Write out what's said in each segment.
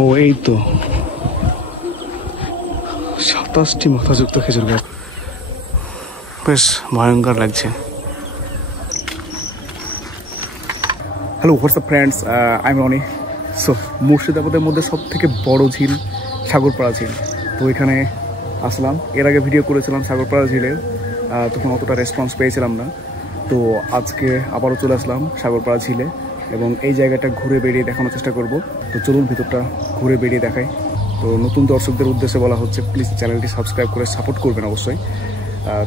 ও এই তো 27টি মাথাযুক্ত খেজুর গাছ, বেশ ভয়ঙ্কর লাগছে। Hello WhatsApp friends, I am Rony. So মুর্শিদাবাদের মধ্যে সব থেকে বড় ঝিল সাগরপাড়া ঝিল। তো এখানে আসলাম, এর আগে ভিডিও করেছিলাম সাগরপাড়া ঝিলের, তখন অতটা রেসপন্স পেয়েছিলাম না। তো আজকে আবারও চলে আসলাম সাগরপাড়া ঝিলে এবং এই জায়গাটা ঘুরে বেরিয়ে দেখানোর চেষ্টা করব। তো চলুন ভিতরটা ঘুরে বেরিয়ে দেখাই। তো নতুন দর্শকদের উদ্দেশ্যে বলা হচ্ছে, প্লিজ চ্যানেলটি সাবস্ক্রাইব করে সাপোর্ট করবেন অবশ্যই,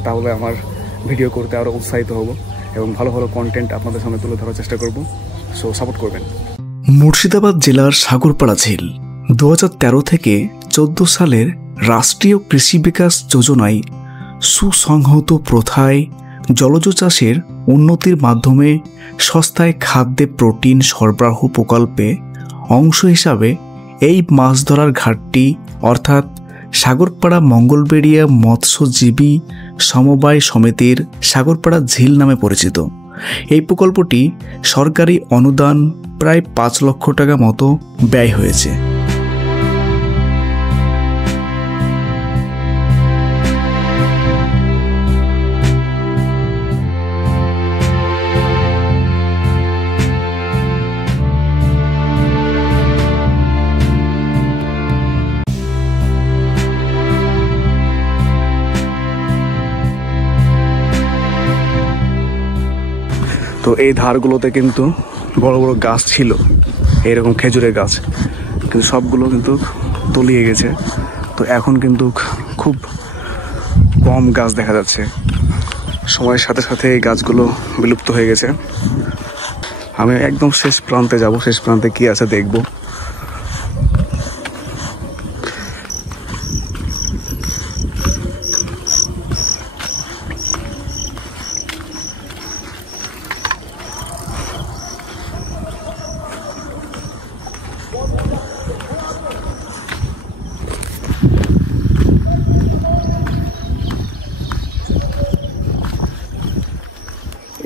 তাহলে আমার ভিডিও করতে আরও উৎসাহিত হব এবং ভালো ভালো কন্টেন্ট আপনাদের সামনে তুলে ধরার চেষ্টা করব। সো সাপোর্ট করবেন। মুর্শিদাবাদ জেলার সাগরপাড়া ঝিল 2013 থেকে 14 সালের রাষ্ট্রীয় কৃষি বিকাশ যোজনায় সুসংহত প্রথায় জলজ চাষের উন্নতির মাধ্যমে সস্তায় খাদ্যে প্রোটিন সরবরাহ প্রকল্পে অংশ হিসাবে এই মাছ ধরার ঘাটটি অর্থাৎ সাগরপাড়া মঙ্গলবেড়িয়া মৎস্যজীবী সমবায় সমিতির সাগরপাড়া ঝিল নামে পরিচিত। এই প্রকল্পটি সরকারি অনুদান প্রায় 5 লক্ষ টাকা মতো ব্যয় হয়েছে। তো এই ধারগুলোতে কিন্তু বড় বড় গাছ ছিল, এরকম খেজুরের গাছ, কিন্তু সবগুলো কিন্তু তলিয়ে গেছে। তো এখন কিন্তু খুব কম গাছ দেখা যাচ্ছে, সময়ের সাথে সাথে এই গাছগুলো বিলুপ্ত হয়ে গেছে। আমি একদম শেষ প্রান্তে যাব, শেষ প্রান্তে কি আছে দেখব।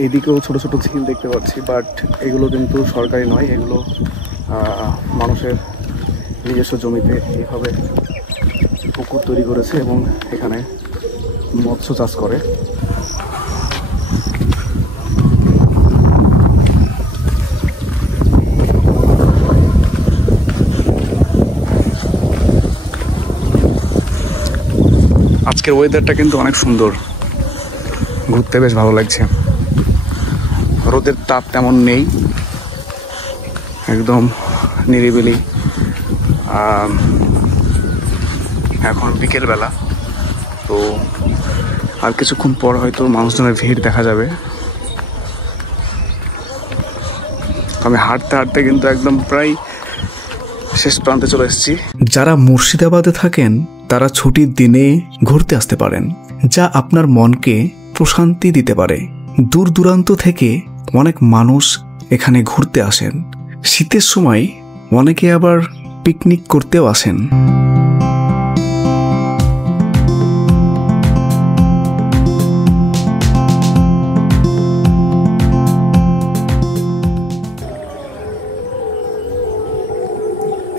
এইদিকেও ছোট ছোট ঝিল দেখতে পাচ্ছি, বাট এগুলো কিন্তু সরকারি নয়, এগুলো মানুষের নিজস্ব জমিতে এইভাবে পুকুর তৈরি করেছে এবং এখানে মৎস্য চাষ করে। আজকের ওয়েদারটা কিন্তু অনেক সুন্দর, ঘুরতে বেশ ভালো লাগছে। রোদের তাপ তেমন নেই, একদম নিরিবিলি। এখন বিকেল বেলা, তো আর কিছুক্ষণ পর হয়তো মানুষজনের ভিড় দেখা যাবে। আমি হাঁটতে হাঁটতে কিন্তু একদম প্রায় শেষ প্রান্তে চলে এসেছি। যারা মুর্শিদাবাদে থাকেন তারা ছুটির দিনে ঘুরতে আসতে পারেন, যা আপনার মনকে প্রশান্তি দিতে পারে। দূর দূরান্ত থেকে অনেক মানুষ এখানে ঘুরতে আসেন। শীতের সময় অনেকে আবার পিকনিক করতেও আসেন।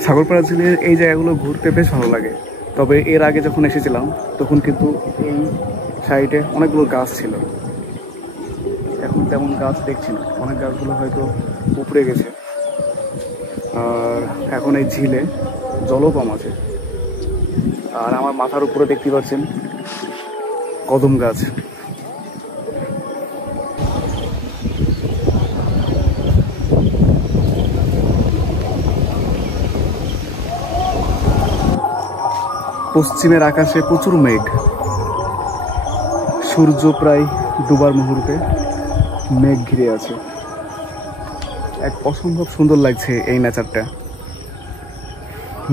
সাগরপাড়া ঝিলের এই জায়গাগুলো ঘুরতে বেশ ভালো লাগে, তবে এর আগে যখন এসেছিলাম তখন কিন্তু এই সাইডে অনেকগুলো গাছ ছিল, এখন তেমন গাছ দেখছি না, অনেক গাছগুলো হয়তো উপড়ে গেছে। আর এখন এই ঝিলে জলও কম আছে। আর আমার মাথার উপরে দেখতে পাচ্ছেন কদম গাছ। পশ্চিমের আকাশে প্রচুর মেঘ, সূর্য প্রায় ডুবার মুহূর্তে মেঘ ঘিরে আছে। এক অসম্ভব সুন্দর লাগছে এই নেচারটা।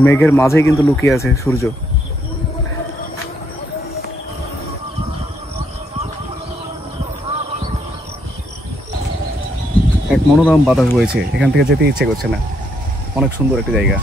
মেঘের মাঝে কিন্তু লুকিয়ে আছে সূর্য। এক মনোরম বাতাস বইছে, এখান থেকে যেতে ইচ্ছে করছে না, অনেক সুন্দর একটা জায়গা।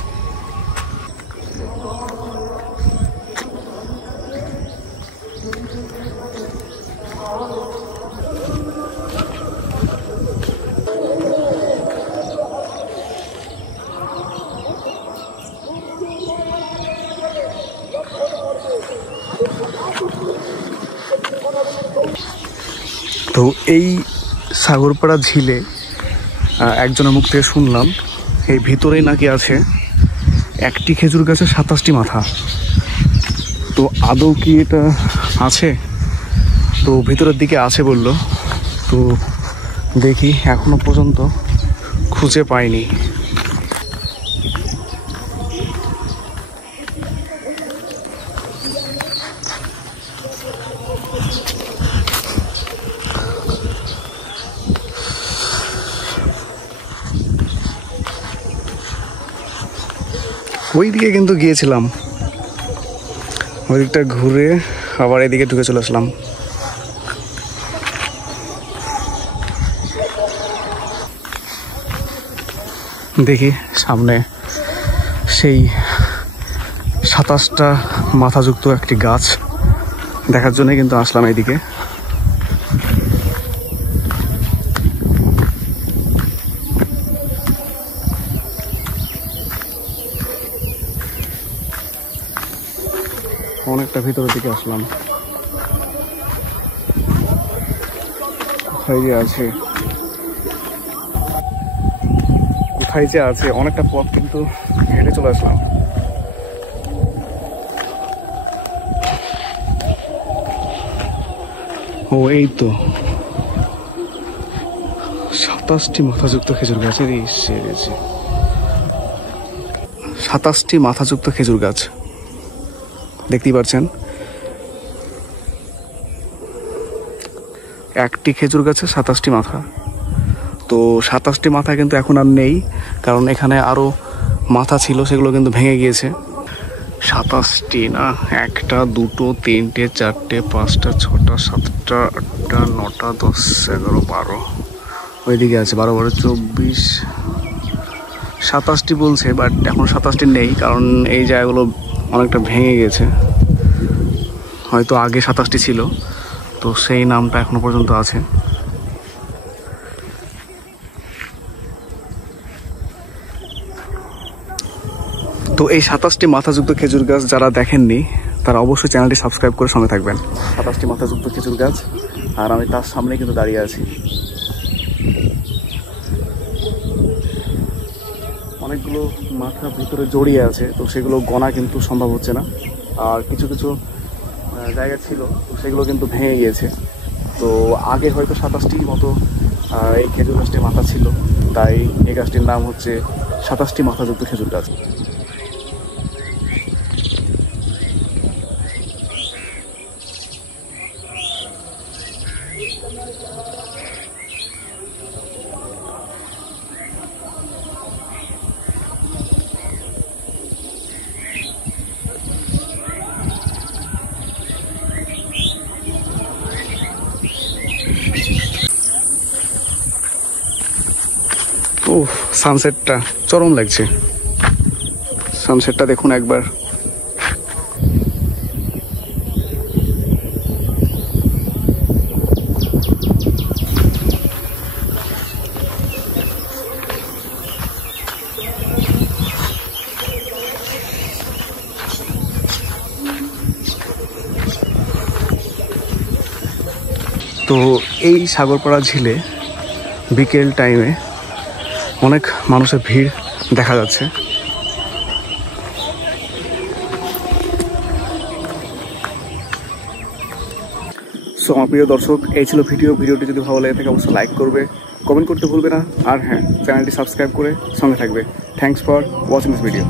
তো এই সাগরপাড়া ঝিলে একজনের মুখ থেকে শুনলাম এই ভিতরেই নাকি আছে একটি খেজুর গাছে 27টি মাথা। তো আদৌ কি এটা আছে? তো ভিতরের দিকে আছে বলল, তো দেখি, এখনো পর্যন্ত খুঁজে পাইনি। ওই দিকে কিন্তু গিয়েছিলাম, ওই দিকটা ঘুরে আবার এদিকে ঢুকে চলে আসলাম। দেখি সামনে সেই 27টা মাথাযুক্ত একটি গাছ দেখার জন্য কিন্তু আসলাম এইদিকে। অনেকটা ভিতরের দিকে আসলাম। কোথায় যে আছে, কোথায় যে আছে, অনেকটা পথ কিন্তু হেঁটে চলে আসলাম। ও এই তো 27টি মাথাযুক্ত খেজুর গাছের 27টি মাথাযুক্ত খেজুর গাছ দেখতেই পাচ্ছেন। একটি খেজুর গাছে 27টি মাথা। তো 27টি মাথা কিন্তু এখন আর নেই, কারণ এখানে আরো মাথা ছিল, সেগুলো কিন্তু ভেঙে গিয়েছে। 27টি না, 1টা 2টো 3টে 4টে 5টা 6টা 7টা 8টা 9টা 10 11 12, ওইদিকে আছে 12 12 24, 27টি বলছে, বাট এখন 27টি নেই, কারণ এই জায়গাগুলো অনেকটা ভেঙে গেছে। হয়তো আগে 27টি ছিল, তো সেই নামটা এখনো পর্যন্ত আছে। তো এই 27টি মাথাযুক্ত খেজুর গাছ যারা দেখেননি তারা অবশ্যই চ্যানেলটি সাবস্ক্রাইব করে সঙ্গে থাকবেন। 27টি মাথাযুক্ত খেজুর গাছ, আর আমি তার সামনে কিন্তু দাঁড়িয়ে আছি। অনেকগুলো মাথা ভিতরে জড়িয়ে আছে, তো সেগুলো গোনা কিন্তু সম্ভব হচ্ছে না। আর কিছু কিছু জায়গা ছিল, তো সেগুলো কিন্তু ভেঙে গিয়েছে। তো আগে হয়তো 27টির মতো এই খেজুর গাছটির মাথা ছিল, তাই এই গাছটির নাম হচ্ছে 27টি মাথাযুক্ত খেজুর গাছ। ও সানসেটটা চরম লাগছে, সানসেটটা দেখুন একবার। তো এই সাগরপাড়া ঝিলে বিকেল টাইমে অনেক মানুষের ভিড় দেখা যাচ্ছে। সো আমার প্রিয় দর্শক, এই ছিল ভিডিওটি যদি ভালো লাগে থাকে অবশ্যই লাইক করবে, কমেন্ট করতে ভুলবে না, আর হ্যাঁ, চ্যানেলটি সাবস্ক্রাইব করে সঙ্গে থাকবে। Thanks for watching this video.